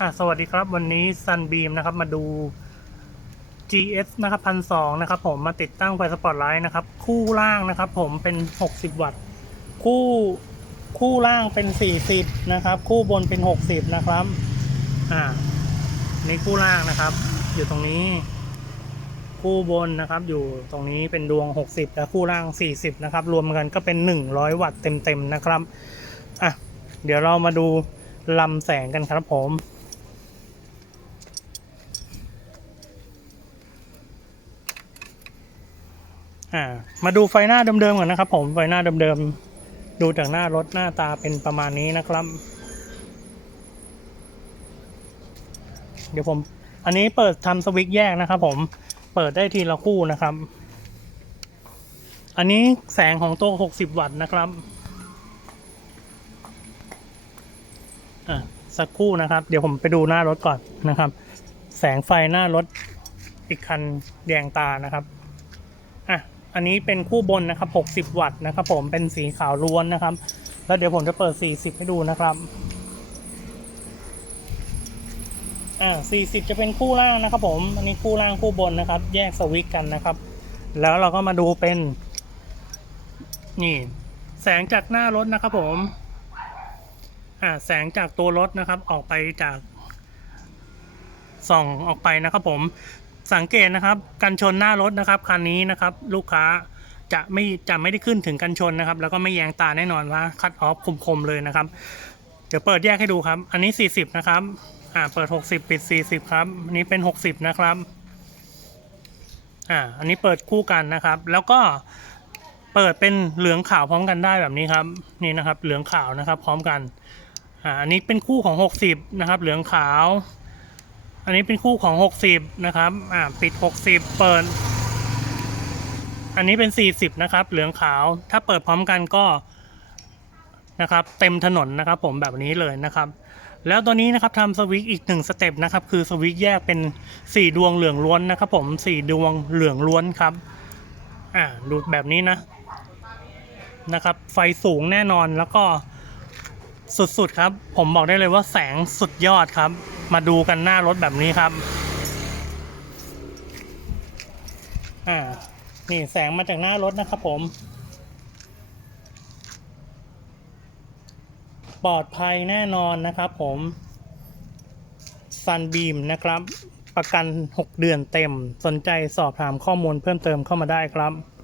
อะสวัสดีครับวันนี้ Sunbeam นะครับมาดู GS นะครับพันสองนะครับผมมาติดตั้งไฟสปอตไลท์นะครับ คู่ล่างนะครับ ผมเป็น 60 วัตต์ คู่คู่ล่างเป็น 40 นะครับ คู่บนเป็น 60 นะครับอ่านี่คู่ล่างนะครับ อยู่ตรงนี้ คู่บนนะครับ อยู่ตรงนี้เป็นดวง 60 และคู่ล่าง 40 นะครับ รวมกันก็เป็น 100 วัตต์เต็มๆนะครับอะเดี๋ยวเรามาดูลำแสงกันครับผม อ่า มาดูไฟหน้าเดิมๆก่อนนะครับ ผมไฟหน้าเดิมๆดูจากหน้ารถหน้าตาเป็นประมาณนี้นะครับ เดี๋ยวผม อันนี้เปิดทำสวิตช์แยกนะครับ ผมเปิดได้ทีละคู่นะครับ อันนี้แสงของตัว 60 วัตต์นะครับอะสักคู่นะครับ เดี๋ยวผมไปดูหน้ารถก่อนนะครับ แสงไฟหน้ารถอีกคันแดงตานะครับ อะ อันนี้เป็นคู่บนนะครับ 60 วัตต์นะครับ ผมเป็นสีขาวล้วนนะครับ แล้วเดี๋ยวผมจะเปิด 40 ให้ดูนะครับอ่า40 จะเป็นคู่ล่างนะครับ ผม อันนี้คู่ล่างคู่บนนะครับ แยกสวิตช์กันนะครับ แล้วเราก็มาดูเป็น นี่ แสงจากหน้ารถนะครับ ผมอ่าแสงจากตัวรถนะครับ ออกไปจากส่องออกไปนะครับผม สังเกตนะครับกันชนหน้ารถนะครับคันนี้นะครับ ลูกค้าจะไม่จะไม่ได้ขึ้นถึงกันชนนะครับ แล้วก็ไม่แยงตาแน่นอนว่าคัดออฟคมๆเลยนะครับ เดี๋ยวเปิดแยกให้ดูครับ อันนี้ 40 นะครับอ่าเปิด 60 ปิด 40 ครับอันนี้เป็น 60 นะครับอ่าอันนี้เปิดคู่กันนะครับ แล้วก็เปิดเป็นเหลืองขาวพร้อมกันได้แบบนี้ครับ นี่นะครับ เหลืองขาวนะครับ พร้อมกันอ่าอันนี้เป็นคู่ของ 60 นะครับ เหลืองขาว อันนี้เป็นคู่ของ 60 นะครับ อ่า ปิด 60 เปิด อันนี้เป็น 40 นะครับ เหลืองขาว ถ้าเปิดพร้อมกันก็ นะครับ เต็มถนนนะครับ ผมแบบนี้เลยนะครับ แล้วตัวนี้นะครับทำสวิตช์อีกหนึ่งสเต็ปนะครับ คือสวิตช์แยกเป็น 4 ดวงเหลืองล้วนนะครับ ผม 4 ดวงเหลืองล้วนครับ อ่า ดูแบบนี้นะ นะครับ ไฟสูงแน่นอน แล้วก็สุดๆครับ ผมบอกได้เลยว่าแสงสุดยอดครับ มาดูกันหน้ารถแบบนี้ครับ อ่า นี่แสงมาจากหน้ารถนะครับผม ปลอดภัยแน่นอนนะครับผม Sunbeam นะครับ ประกัน 6 เดือนเต็ม สนใจสอบถามข้อมูลเพิ่มเติมเข้ามาได้ครับ